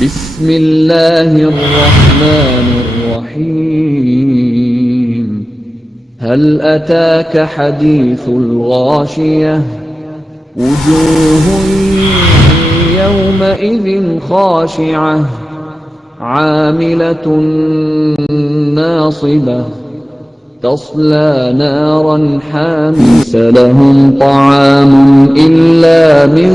बिस्मिल्लाहिर्रहमानिर्रहीम। हल अताका हदीसुल गाशियह वुजूहुन यौमइज़िन खाशिअह आमिलतुन नासिबह तस्ला नारन हामियह लैस लहुम तआमुन इल्ला मिन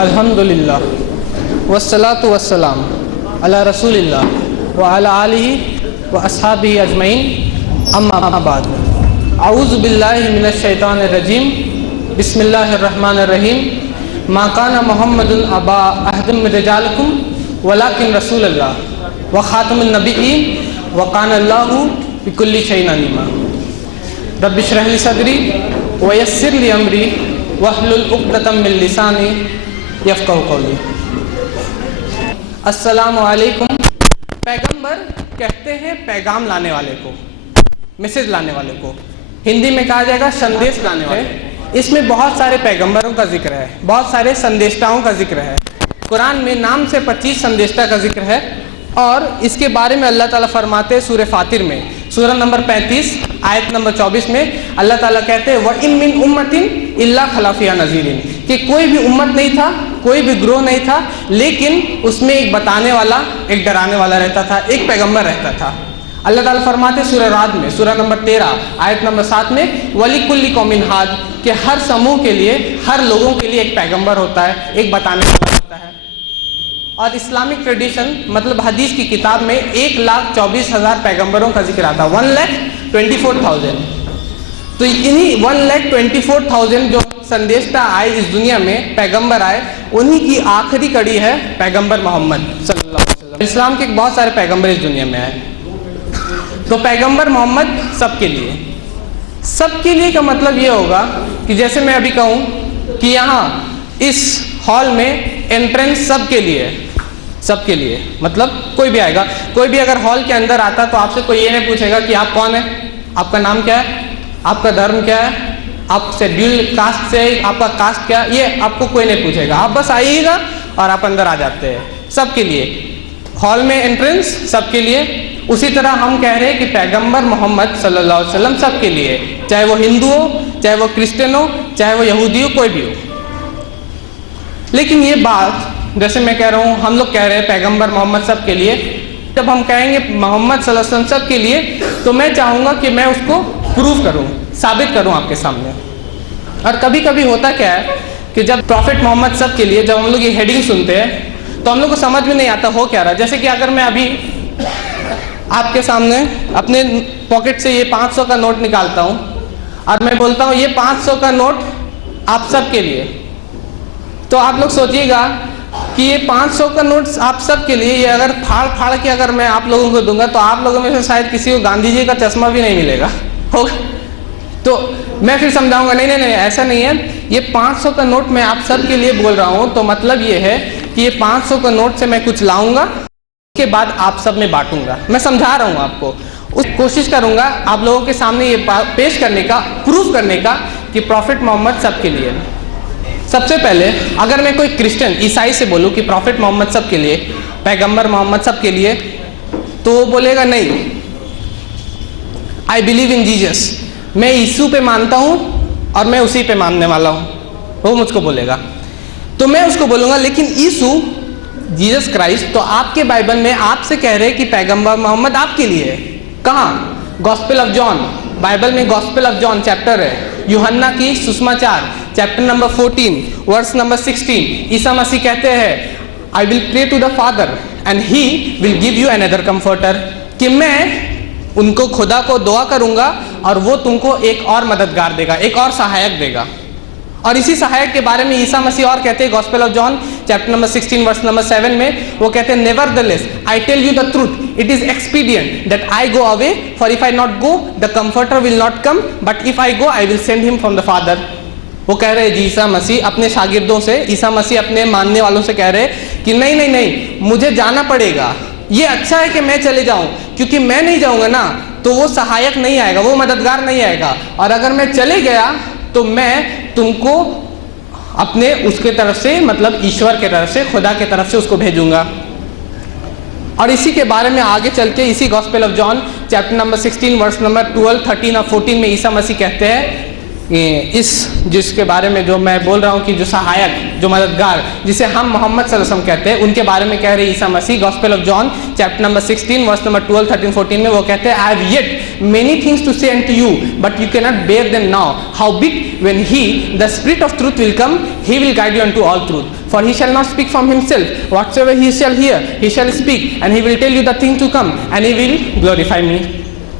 अल्हम्दुलिल्लाह वस्सलातु वस्सलाम अला रसूलिल्लाह व अला आलिहि व अस्हाबिहि अजमईन अम्मा बाद अऊज़ु बिल्लाहि मिनश शैतानिर रजीम बिस्मिल्लाहिर रहमानिर रहीम मा काना मुहम्मदुन अबा अहदिम मिन रिजालिकुम वलाकिन रसूलुल्लाह व खातमुन नबिय्यीन व काना अल्लाहु बिकुल्लि शैइन अलीमा रब्बि इश्रह ली सदरी व यस्सिर ली अमरी वहलुल उक़दतम मिन लिसानी यफ़क़हू क़ौली। अस्सलामु अलैकुम। पैगंबर कहते हैं पैगाम लाने वाले को, मैसेज लाने वाले को। हिंदी में कहा जाएगा संदेश लाने वाले। इसमें बहुत सारे पैगंबरों का जिक्र है, बहुत सारे संदेष्टाओं का जिक्र है। कुरान में नाम से 25 संदेष्टा का जिक्र है और इसके बारे में अल्लाह ताला फरमाते हैं सूरह फातिर में, सूरह नंबर 35 आयत नंबर 24 में अल्लाह ताला कहते हैं व इन मिन उम्मतिन इल्ला खला फ़ीहा नज़ीरिन, कि कोई भी उम्मत नहीं था, कोई भी ग्रोह नहीं था, लेकिन उसमें एक बताने वाला, एक डराने वाला रहता था, एक पैगंबर रहता था। अल्लाह ताला फरमाते सूरह राद में सूरह नंबर 13 आयत नंबर 7 में वलिकुल्लि कौमिन हाद, कि हर समूह के लिए, हर लोगों के लिए एक पैगंबर होता है, एक बताने वाला होता है। और इस्लामिक ट्रेडिशन मतलब हदीस की किताब में 1,24,000 पैगंबरों का जिक्र आता है, 1,24,000। तो इन्हीं 1,24,000 जो संदेशता आए इस दुनिया में, पैगंबर आए, उन्हीं की आखिरी कड़ी है पैगंबर मोहम्मद सल्लल्लाहु अलैहि वसल्लम। इस्लाम के बहुत सारे पैगंबर इस दुनिया में आए। तो पैगंबर मोहम्मद सबके लिए, सबके लिए का मतलब ये होगा कि जैसे मैं अभी कहूँ कि यहाँ इस हॉल में एंट्रेंस सबके लिए, सबके लिए मतलब कोई भी आएगा, कोई भी अगर हॉल के अंदर आता तो आपसे कोई ये नहीं पूछेगा कि आप कौन है, आपका नाम क्या है, आपका धर्म क्या है, आप शेड्यूल कास्ट से, आपका कास्ट क्या है, ये आपको कोई नहीं पूछेगा। आप बस आइएगा और आप अंदर आ जाते हैं। सबके लिए हॉल में एंट्रेंस, सबके लिए। उसी तरह हम कह रहे हैं कि पैगंबर मोहम्मद सल्लल्लाहु अलैहि वसल्लम सबके लिए, चाहे वो हिंदू हो, चाहे वो क्रिश्चियन हो, चाहे वो यहूदी हो, कोई भी हो। लेकिन ये बात जैसे मैं कह रहा हूँ, हम लोग कह रहे हैं पैगंबर मोहम्मद सबके लिए, जब हम कहेंगे मोहम्मद सल्लल्लाहु अलैहि वसल्लम सबके लिए, तो मैं चाहूँगा कि मैं उसको प्रूव करूँ, साबित करूँ आपके सामने। और कभी कभी होता क्या है कि जब प्रॉफिट मोहम्मद सबके लिए, जब हम लोग ये हेडिंग सुनते हैं तो हम लोग को समझ में नहीं आता हो क्या रहा। जैसे कि अगर मैं अभी आपके सामने अपने पॉकेट से ये 500 का नोट निकालता हूँ और मैं बोलता हूँ ये 500 का नोट आप सबके लिए, तो आप लोग सोचिएगा कि ये 500 का नोट आप सब के लिए, ये अगर फाड़ फाड़ के अगर मैं आप लोगों को दूंगा तो आप लोगों में से शायद किसी को गांधी जी का चश्मा भी नहीं मिलेगा, होगा। तो मैं फिर समझाऊंगा नहीं नहीं नहीं, ऐसा नहीं है, ये 500 का नोट मैं आप सब के लिए बोल रहा हूँ, तो मतलब ये है कि ये 500 का नोट से मैं कुछ लाऊंगा, उसके बाद आप सब में बांटूंगा। मैं समझा रहा हूँ आपको, उस कोशिश करूंगा आप लोगों के सामने ये पेश करने का, प्रूफ करने का कि प्रॉफिट मोहम्मद सबके लिए। सबसे पहले अगर मैं कोई क्रिश्चियन, ईसाई से बोलूं कि प्रॉफिट मोहम्मद सबके लिए, पैगंबर मोहम्मद सबके लिए, तो वो बोलेगा नहीं, आई बिलीव इन जीसस, मैं यीशु पे मानता हूं और मैं उसी पे मानने वाला हूं, वो मुझको बोलेगा। तो मैं उसको बोलूंगा लेकिन यीशु, जीसस क्राइस्ट, तो आपके बाइबल में आपसे कह रहे हैं कि पैगंबर मोहम्मद आपके लिए है। कहाँ? गॉस्पेल ऑफ जॉन, बाइबल में गॉस्पेल ऑफ जॉन चैप्टर है, यूहन्ना की सुसमाचार चैप्टर नंबर 14 वर्स नंबर 16, ईसा मसीह कहते हैं I will pray to the father and he will give you another comforter, कि मैं उनको खुदा को दुआ करूंगा और वो तुमको एक और मददगार देगा, एक और सहायक देगा। और इसी सहायक के बारे में ईसा मसीह और कहते हैं gospel of John chapter number 16 verse number 7 में, वो कहते हैं nevertheless I tell you the truth, it is expedient that I go away, for if I not go the comforter will not come, but if I go I will send him from the father. वो कह रहे हैं ईसा मसीह अपने शागिर्दों से, ईसा मसीह अपने मानने वालों से कह रहे हैं कि नहीं नहीं नहीं, मुझे जाना पड़ेगा, ये अच्छा है कि मैं चले जाऊं, क्योंकि मैं नहीं जाऊंगा ना तो वो सहायक नहीं आएगा, वो मददगार नहीं आएगा, और अगर मैं चले गया तो मैं तुमको अपने उसके तरफ से, मतलब ईश्वर के तरफ से, खुदा के तरफ से उसको भेजूंगा। और इसी के बारे में आगे चल के इसी gospel of John chapter number 16 verse number 12, 13 और 14 में ईसा मसीह कहते हैं इस जिसके बारे में जो मैं बोल रहा हूँ कि जो सहायक, जो मददगार, जिसे हम मोहम्मद सल्लल्लाहु अलैहि वसल्लम कहते हैं, उनके बारे में कह रहे Isa Masih gospel of John chapter number 16 verse number 12, 13, 14 में वो कहते हैं, I have yet many things to say unto you but you can not bear them now, howbeit when he the spirit of truth will come he will guide you unto all truth, for he shall not speak from himself, whatsoever he shall hear he shall speak, and he will tell you the thing to come and he will glorify me।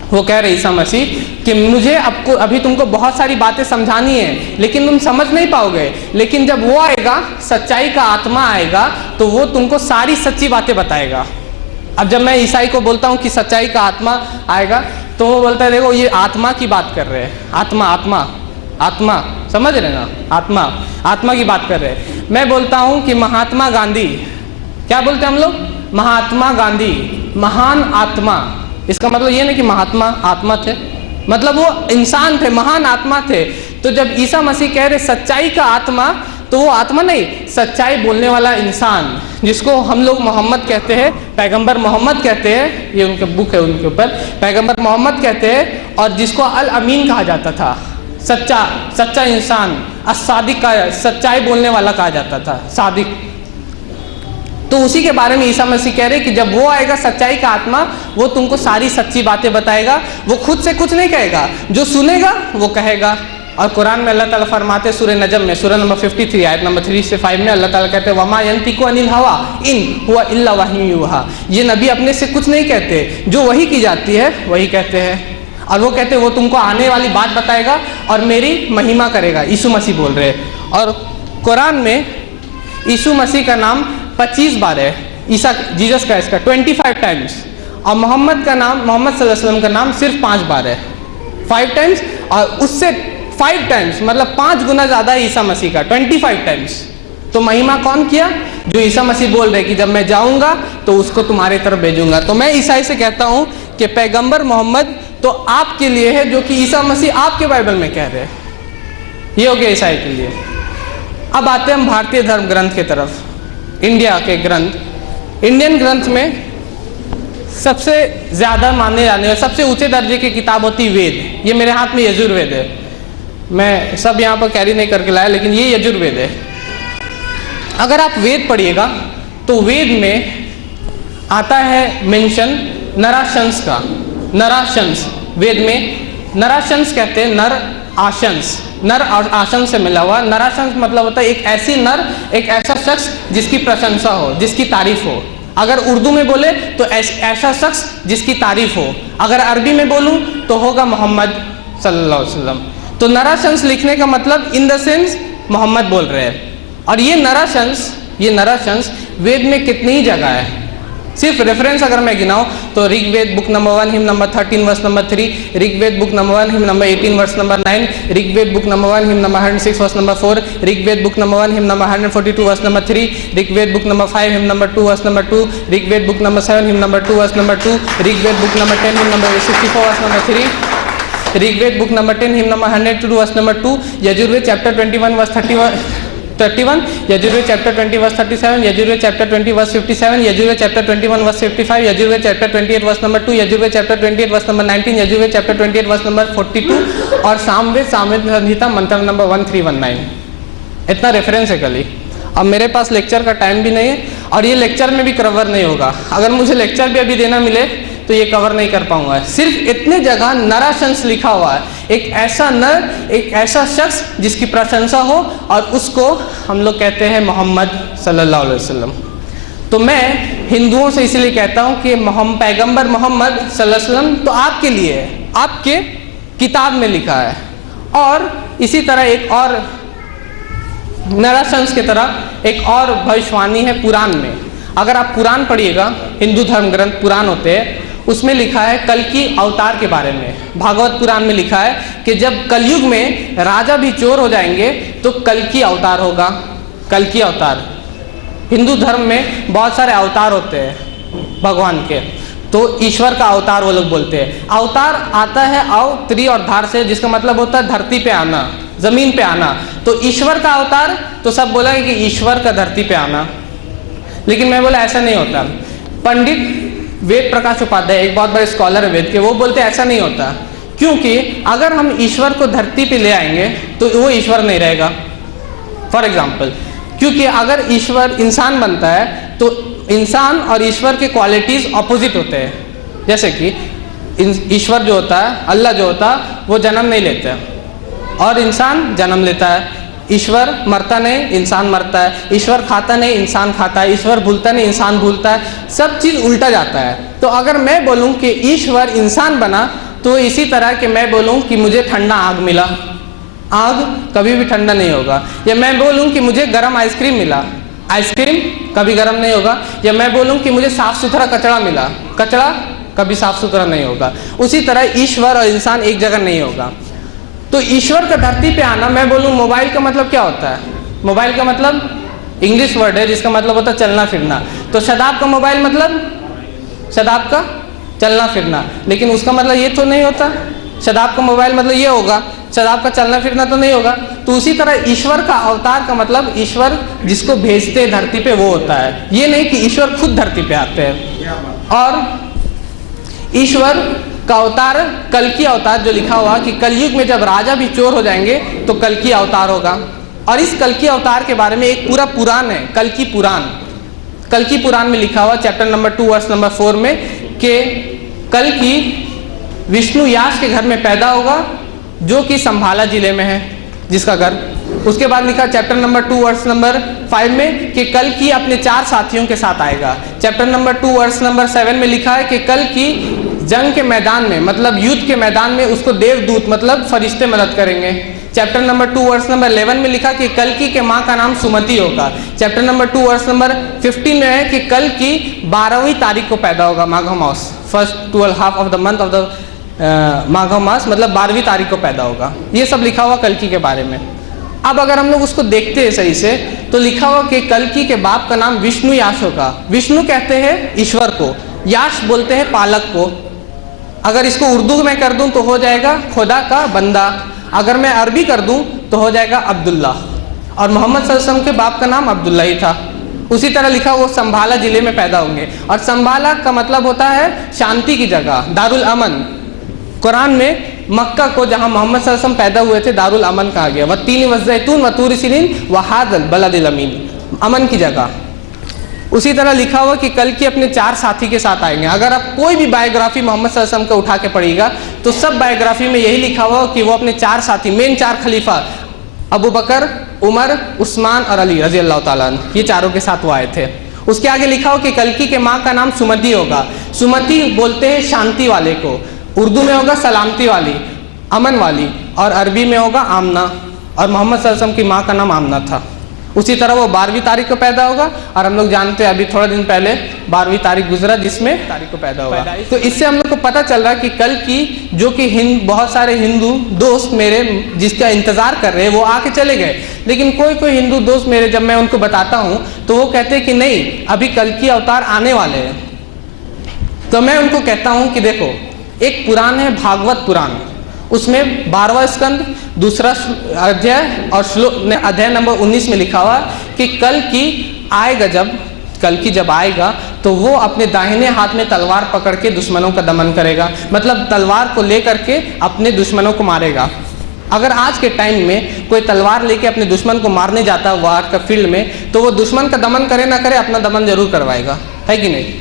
वो कह रहे ईसा मसीह कि मुझे आपको अभी तुमको बहुत सारी बातें समझानी है लेकिन तुम समझ नहीं पाओगे, लेकिन जब वो आएगा, सच्चाई का आत्मा आएगा, तो वो तुमको सारी सच्ची बातें बताएगा। अब जब मैं ईसाई को बोलता हूँ कि सच्चाई का आत्मा आएगा, तो वो बोलता है देखो ये आत्मा की बात कर रहे हैं, आत्मा आत्मा आत्मा, समझ रहे ना, आत्मा आत्मा की बात कर रहे हैं। मैं बोलता हूँ कि महात्मा गांधी, क्या बोलते हैं हम लोग, महात्मा गांधी, महान आत्मा, इसका मतलब ये नहीं कि महात्मा आत्मा थे, मतलब वो इंसान थे, महान आत्मा थे। तो जब ईसा मसीह कह रहे सच्चाई का आत्मा, तो वो आत्मा नहीं, सच्चाई बोलने वाला इंसान, जिसको हम लोग मोहम्मद कहते हैं, पैगंबर मोहम्मद कहते हैं, ये उनके बुक है उनके ऊपर, पैगंबर मोहम्मद कहते हैं, और जिसको अल अमीन कहा जाता था, सच्चा इंसान, असादिक का, सच्चाई बोलने वाला कहा जाता था, सादिक। तो उसी के बारे में ईसा मसीह कह रहे कि जब वो आएगा सच्चाई का आत्मा, वो तुमको सारी सच्ची बातें बताएगा, वो खुद से कुछ नहीं कहेगा, जो सुनेगा वो कहेगा। और कुरान में अल्लाह ताला फरमाते सूरह नजम में, सूरह नंबर 53 आयत नंबर 3 से 5 में अल्लाह ताला कहते हैं वमा यंतिकु अनिल हवा इन हुवा इल्ला वही युहा, ये नबी अपने से कुछ नहीं कहते, जो वही की जाती है वही कहते हैं। और वो कहते हैं वो तुमको आने वाली बात बताएगा और मेरी महिमा करेगा, यीशु मसीह बोल रहे हैं। और कुरान में यीशु मसीह का नाम 25 बार है, ईसा जीसस का इसका 25 टाइम्स, और मोहम्मद का नाम, मोहम्मद सल्लल्लाहु अलैहि वसल्लम का नाम सिर्फ 5 बार है, 5 टाइम्स, और उससे 5 टाइम्स मतलब 5 गुना ज़्यादा है ईसा मसीह का, 25 टाइम्स। तो महिमा कौन किया, जो ईसा मसीह बोल रहे कि जब मैं जाऊंगा तो उसको तुम्हारे तरफ भेजूंगा। तो मैं ईसाई से कहता हूं कि पैगंबर मोहम्मद तो आपके लिए है, जो कि ईसा मसीह आपके बाइबल में कह रहे हैं, ये हो गया ईसाई के लिए। अब आते हैं हम भारतीय धर्म ग्रंथ के तरफ, इंडिया के ग्रंथ। इंडियन ग्रंथ में सबसे ज़्यादा माने जाने वाले, सबसे ऊंचे दर्जे की किताब होती वेद। ये मेरे हाथ में यजुर्वेद है, मैं सब यहाँ पर कैरी नहीं करके लाया, लेकिन ये यजुर्वेद है। अगर आप वेद पढ़िएगा तो वेद में आता है मेंशन नराशंस का, नराशंस, वेद में नराशंस कहते हैं, नर आशंस, नर और आशंस से मिला हुआ। नराशंस मतलब होता है एक ऐसी नर, एक ऐसा शख्स जिसकी प्रशंसा हो, जिसकी तारीफ हो। अगर उर्दू में बोले तो ऐसा शख्स जिसकी तारीफ हो, अगर अरबी में बोलूं तो होगा मोहम्मद सल्लल्लाहु अलैहि वसल्लम। तो नराशंस लिखने का मतलब इन द सेंस मोहम्मद बोल रहे हैं। और ये नराशंस वेद में कितनी ही जगह है, सिर्फ रेफरेंस अगर मैं गिनाऊं तो Rigveda book number 1 hymn number 13 verse number 3, Rigveda book number 1 hymn number 18 verse number 9, Rigveda book number 1 hymn number 106 verse number 4, Rigveda book number 1 hymn number 142 verse number 3, Rigveda book number 5 hymn number 2 verse number 2, Rigveda book number 7 hymn number 2 verse number 2, Rigveda book number 10 hymn number 64 verse number 3, Rigveda book number 10 hymn number 102 verse number 2, Yajurveda chapter 21 verse 31, Yajurveda chapter 20 verse 37, Yajurveda chapter 20 verse 57, Yajurveda chapter 21 verse 55, Yajurveda chapter 28 verse number 2, Yajurveda chapter 28 verse number 19, Yajurveda chapter 28 verse number 42, और सामवेद संहिता मंत्र number 1319। इतना reference है कली। अब मेरे पास lecture का time भी नहीं है और ये लेक्चर में भी कवर नहीं होगा। अगर मुझे लेक्चर भी अभी देना मिले तो ये कवर नहीं कर पाऊंगा। सिर्फ इतने जगह नराशंस लिखा हुआ है, एक ऐसा नर, एक ऐसा शख्स जिसकी प्रशंसा हो, और उसको हम लोग कहते हैं मोहम्मद सल्लल्लाहु अलैहि वसल्लम। तो मैं हिंदुओं से इसलिए कहता हूँ कि पैगंबर मोहम्मद सल्लल्लाहु अलैहि वसल्लम तो आपके लिए है, आपके किताब में लिखा है। और इसी तरह एक और नराशंस की तरह एक और भविष्यवाणी है पुराण में। अगर आप पुराण पढ़िएगा, हिंदू धर्म ग्रंथ पुराण होते हैं, उसमें लिखा है कल की अवतार के बारे में। भागवत पुराण में लिखा है कि जब कलयुग में राजा भी चोर हो जाएंगे तो कल की अवतार होगा। कल की अवतार, हिंदू धर्म में बहुत सारे अवतार होते हैं भगवान के, तो ईश्वर का अवतार वो लोग बोलते हैं। अवतार आता है अव, त्रि और धार से, जिसका मतलब होता है धरती पे आना, जमीन पे आना। तो ईश्वर का अवतार, तो सब बोला कि ईश्वर का धरती पे आना, लेकिन मैं बोला ऐसा नहीं होता। पंडित वेद प्रकाश उपाध्याय एक बहुत बड़े स्कॉलर है वेद के, वो बोलते ऐसा नहीं होता, क्योंकि अगर हम ईश्वर को धरती पे ले आएंगे तो वो ईश्वर नहीं रहेगा। फॉर एग्जाम्पल, क्योंकि अगर ईश्वर इंसान बनता है तो इंसान और ईश्वर के क्वालिटीज ऑपोजिट होते हैं। जैसे कि ईश्वर जो होता है, अल्लाह जो होता है, वो जन्म नहीं लेते और इंसान जन्म लेता है। ईश्वर मरता नहीं, इंसान मरता है। ईश्वर खाता नहीं, इंसान खाता है। ईश्वर भूलता नहीं, इंसान भूलता है। सब चीज़ उल्टा जाता है। तो अगर मैं बोलूँ कि ईश्वर इंसान बना, तो इसी तरह कि मैं बोलूँ कि मुझे ठंडा आग मिला, आग कभी भी ठंडा नहीं होगा। या मैं बोलूँ कि मुझे गर्म आइसक्रीम मिला, आइसक्रीम कभी गर्म नहीं होगा। या मैं बोलूँ कि मुझे साफ सुथरा कचरा मिला, कचरा कभी साफ सुथरा नहीं होगा। उसी तरह ईश्वर और इंसान एक जगह नहीं होगा। तो ईश्वर का धरती पे आना, मैं बोलूँ मोबाइल का मतलब क्या होता है? मोबाइल का मतलब इंग्लिश वर्ड है जिसका मतलब होता है चलना फिरना। तो शदाब का मोबाइल मतलब शदाब का चलना फिरना, लेकिन उसका मतलब ये तो नहीं होता। शदाब का मोबाइल मतलब ये होगा, शदाब का चलना फिरना तो नहीं होगा। तो उसी तरह ईश्वर का अवतार का मतलब ईश्वर जिसको भेजते हैं धरती पे वो होता है, ये नहीं कि ईश्वर खुद धरती पे आते हैं। और ईश्वर का अवतार, कल की अवतार जो लिखा हुआ कि कलयुग में जब राजा भी चोर हो जाएंगे तो कल की अवतार होगा। और इस कल की अवतार के बारे में एक पूरा पुराण है, कल की पुराण। कल की पुराण में लिखा हुआ चैप्टर नंबर 2 वर्स नंबर 4 में कि कल की विष्णु याश के घर में पैदा होगा, जो कि संभाला जिले में है जिसका घर। उसके बाद लिखा चैप्टर नंबर 2 वर्स नंबर 5 में कि कल की अपने 4 साथियों के साथ आएगा। चैप्टर नंबर 2 वर्स नंबर 7 में लिखा है कि कल की जंग के मैदान में, मतलब युद्ध के मैदान में उसको देवदूत मतलब फरिश्ते मदद करेंगे। चैप्टर नंबर 2 वर्स नंबर 11 में लिखा कि कल की के माँ का नाम सुमति होगा। चैप्टर नंबर 2 वर्स नंबर 15 में है कि कल की 12वीं तारीख को पैदा होगा, माघ मास, first 12 half of the month of the Magh मास, मतलब 12वीं तारीख को पैदा होगा। ये सब लिखा हुआ कल्कि के बारे में। अब अगर हम लोग उसको देखते हैं सही से, तो लिखा हुआ कि कल्कि के बाप का नाम विष्णु याश होगा। विष्णु कहते हैं ईश्वर को, याश बोलते हैं पालक को। अगर इसको उर्दू में कर दूं तो हो जाएगा खुदा का बंदा, अगर मैं अरबी कर दूं तो हो जाएगा अब्दुल्ला। और मोहम्मद सल्लल्लाहु अलैहि वसल्लम के बाप का नाम अब्दुल्ला ही था। उसी तरह लिखा वो संभाला जिले में पैदा होंगे, और संभाला का मतलब होता है शांति की जगह, दारुल अमन। कुरान में मक्का को जहां मोहम्मद सल्लल्लाहु अलैहि वसल्लम पैदा हुए थे दारुल अमन कहा गया। वत्तीन वज़ैतून वतूर सिनीन वहादल बलदिल अमीन, अमन की जगह। उसी तरह लिखा हुआ कि कल की अपने 4 साथी के साथ आएंगे। अगर आप कोई भी बायोग्राफी मोहम्मद सल्लल्लाहु अलैहि वसल्लम को उठा के पढ़िएगा तो सब बायोग्राफी में यही लिखा हुआ कि वो अपने 4 साथी, मेन 4 खलीफा अबू बकर, उमर, उस्मान और अली रजी अल्लाह ताला अन्हु, ये चारों के साथ वो आए थे। उसके आगे लिखा हो कि कल्कि के माँ का नाम सुमति होगा। सुमति बोलते हैं शांति वाले को, उर्दू में होगा सलामती वाली, अमन वाली, और अरबी में होगा आमना। और मोहम्मद सल्लल्लाहु अलैहि वसल्लम की माँ का नाम आमना था। उसी तरह वो 12वीं तारीख को पैदा होगा, और हम लोग जानते हैं अभी थोड़ा दिन पहले 12वीं तारीख गुजरा जिसमें तारीख को पैदा होगा। तो इससे हम लोग को पता चल रहा है कि कल की जो कि बहुत सारे हिंदू दोस्त मेरे जिसका इंतजार कर रहे हैं वो आके चले गए, लेकिन कोई कोई हिंदू दोस्त मेरे जब मैं उनको बताता हूँ तो वो कहते हैं कि नहीं, अभी कल की अवतार आने वाले हैं। तो मैं उनको कहता हूँ कि देखो, एक पुराण है भागवत पुराण, उसमें 12वां स्कंद 2रा अध्याय और श्लोक अध्याय नंबर 19 में लिखा हुआ कि कल की आएगा, जब कल की जब आएगा तो वो अपने दाहिने हाथ में तलवार पकड़ के दुश्मनों का दमन करेगा, मतलब तलवार को लेकर के अपने दुश्मनों को मारेगा। अगर आज के टाइम में कोई तलवार लेके अपने दुश्मन को मारने जाता है वार का फील्ड में, तो वो दुश्मन का दमन करे ना करे अपना दमन जरूर करवाएगा, है कि नहीं?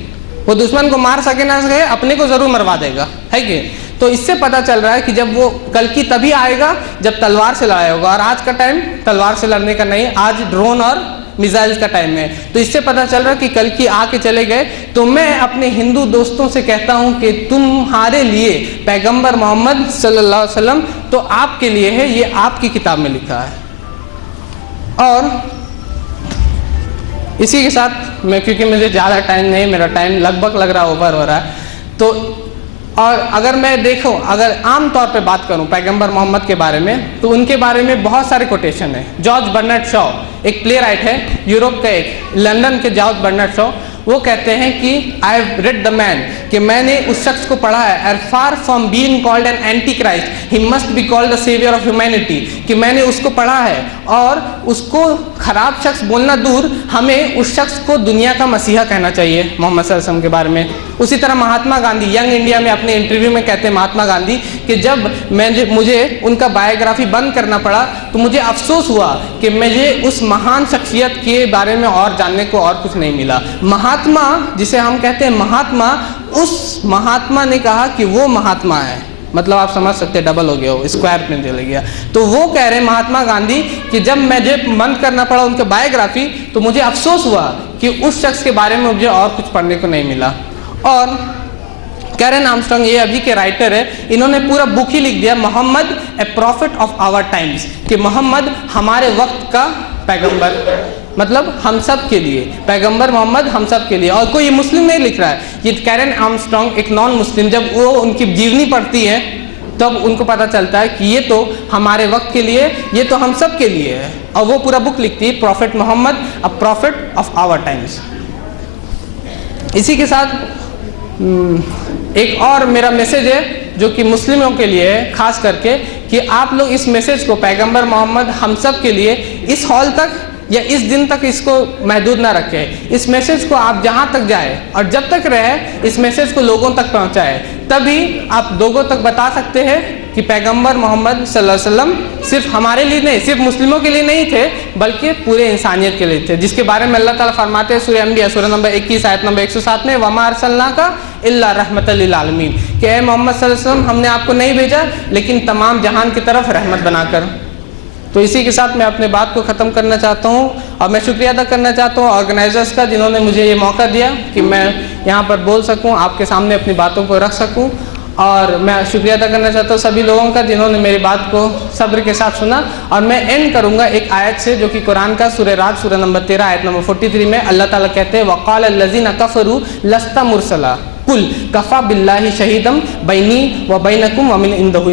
वो दुश्मन को मार सके ना सके अपने को जरूर मरवा देगा, है कि? तो इससे पता चल रहा है कि जब वो कल की तभी आएगा जब तलवार से लड़ाई होगा, और आज का टाइम तलवार से लड़ने का नहीं, आज ड्रोन और मिसाइल्स का टाइम है। तो इससे पता चल रहा है कि कल की आके चले गए। तो मैं अपने हिंदू दोस्तों से कहता हूं कि तुम्हारे लिए पैगंबर मोहम्मद सल्लल्लाहु अलैहि वसल्लम तो आपके लिए है, ये आपकी किताब में लिखा है। और इसी के साथ मैं, क्योंकि मुझे ज़्यादा टाइम नहीं, मेरा टाइम लगभग लग रहा ओवर हो रहा है, तो और अगर मैं देखूं, अगर आम तौर पे बात करूं पैगंबर मोहम्मद के बारे में, तो उनके बारे में बहुत सारे कोटेशन है। जॉर्ज बर्नार्ड शॉ एक प्ले राइट है, यूरोप का, एक लंदन के जॉर्ज बर्नार्ड शॉ, वो कहते हैं कि I have read the man, कि मैंने उस शख्स को पढ़ा है, and far from being called an anti Christ he must be called the saviour of humanity, कि मैंने उसको पढ़ा है और उसको खराब शख्स बोलना दूर, हमें उस शख्स को दुनिया का मसीहा कहना चाहिए मोहम्मद सल्लल्लाहु अलैहि वसल्लम के बारे में। उसी तरह महात्मा गांधी यंग इंडिया में अपने इंटरव्यू में कहते हैं महात्मा गांधी कि जब मुझे उनका बायोग्राफी बंद करना पड़ा तो मुझे अफसोस हुआ कि मुझे उस महान शख्सियत के बारे में और जानने को और कुछ नहीं मिला। महात्मा जिसे हम कहते हैं महात्मा, उस महात्मा ने कहा कि वो महात्मा है, मतलब आप समझ सकते हैं, डबल हो गया, वो स्क्वायर में चले गया। तो वो कह रहे हैं महात्मा गांधी कि जब मुझे बंद करना पड़ा उनका बायोग्राफी तो मुझे अफसोस हुआ कि उस शख्स के बारे में मुझे और कुछ पढ़ने को नहीं मिला। और कैरन आर्मस्ट्रांग ये अभी के राइटर है, इन्होंने पूरा बुक ही लिख दिया, मोहम्मद ए प्रॉफिट ऑफ आवर टाइम्स, कि मोहम्मद हमारे वक्त का पैगंबर, मतलब हम सब के लिए पैगंबर मोहम्मद हम सब के लिए। और कोई ये मुस्लिम नहीं लिख रहा है, ये कैरन आर्मस्ट्रांग एक नॉन मुस्लिम, जब वो उनकी जीवनी पढ़ती है तब उनको पता चलता है कि ये तो हमारे वक्त के लिए, ये तो हम सब के लिए है, और वो पूरा बुक लिखती है, prophet Mohammed a prophet of our times. इसी के साथ एक और मेरा मैसेज है जो कि मुस्लिमों के लिए है खास करके, कि आप लोग इस मैसेज को पैगंबर मोहम्मद हम सब के लिए इस हॉल तक या इस दिन तक इसको महदूद ना रखें। इस मैसेज को आप जहाँ तक जाए और जब तक रहे इस मैसेज को लोगों तक पहुँचाए, तभी आप लोगों तक बता सकते हैं कि पैगंबर मोहम्मद सल्लल्लाहु अलैहि वसल्लम सिर्फ हमारे लिए नहीं, सिर्फ मुस्लिमों के लिए नहीं थे, बल्कि पूरे इंसानियत के लिए थे, जिसके बारे में अल्लाह ताला फरमाते हैं सूरह अंबिया सूरह नंबर 21 आयत नंबर 107 में, वमा अरसलनाका इल्ला रहमतल लिल आलमीन, कि ए मोहम्मद सल्लल्लाहु अलैहि वसल्लम हमने आपको नहीं भेजा लेकिन तमाम जहान की तरफ रहमत बनाकर। तो इसी के साथ मैं अपने बात को ख़त्म करना चाहता हूँ और मैं शुक्रिया अदा करना चाहता हूँ ऑर्गेनाइजर्स का, जिन्होंने मुझे ये मौका दिया कि मैं यहाँ पर बोल सकूँ, आपके सामने अपनी बातों को रख सकूँ। और मैं शुक्रिया अदा करना चाहता हूँ सभी लोगों का जिन्होंने मेरी बात को सब्र के साथ सुना। और मैं एंड करूँगा एक आयत से जो कि कुरान का सूरह राद सूरह नंबर 13 आयत नंबर 43 में अल्लाह ताला कहते हैं, वक़ाल अल्लज़ीना कफ़रू लस्ता मुरसला कुल कफ़ा बिल्लाहि शहीदम बैनी व बैनकुम व मिन इंदहु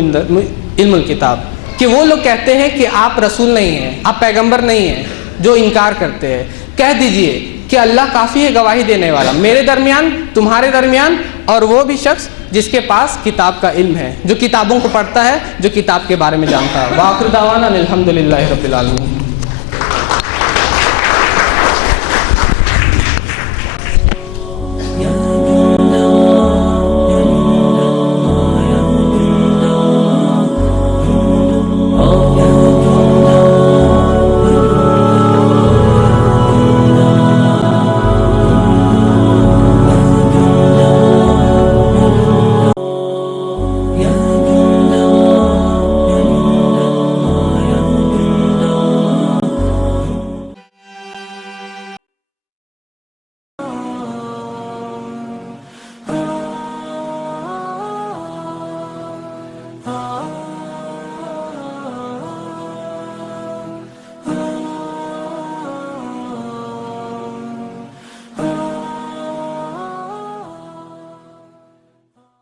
इल्मुल किताब, कि वो लोग कहते हैं कि आप रसूल नहीं हैं, आप पैगंबर नहीं हैं, जो इनकार करते हैं, कह दीजिए कि अल्लाह काफ़ी है गवाही देने वाला मेरे दरमियान, तुम्हारे दरमियान, और वो भी शख्स जिसके पास किताब का इल्म है, जो किताबों को पढ़ता है, जो किताब के बारे में जानता है। वाखिर दावाना अनिल हम्दुलिल्लाहि रब्बिल आलमीन।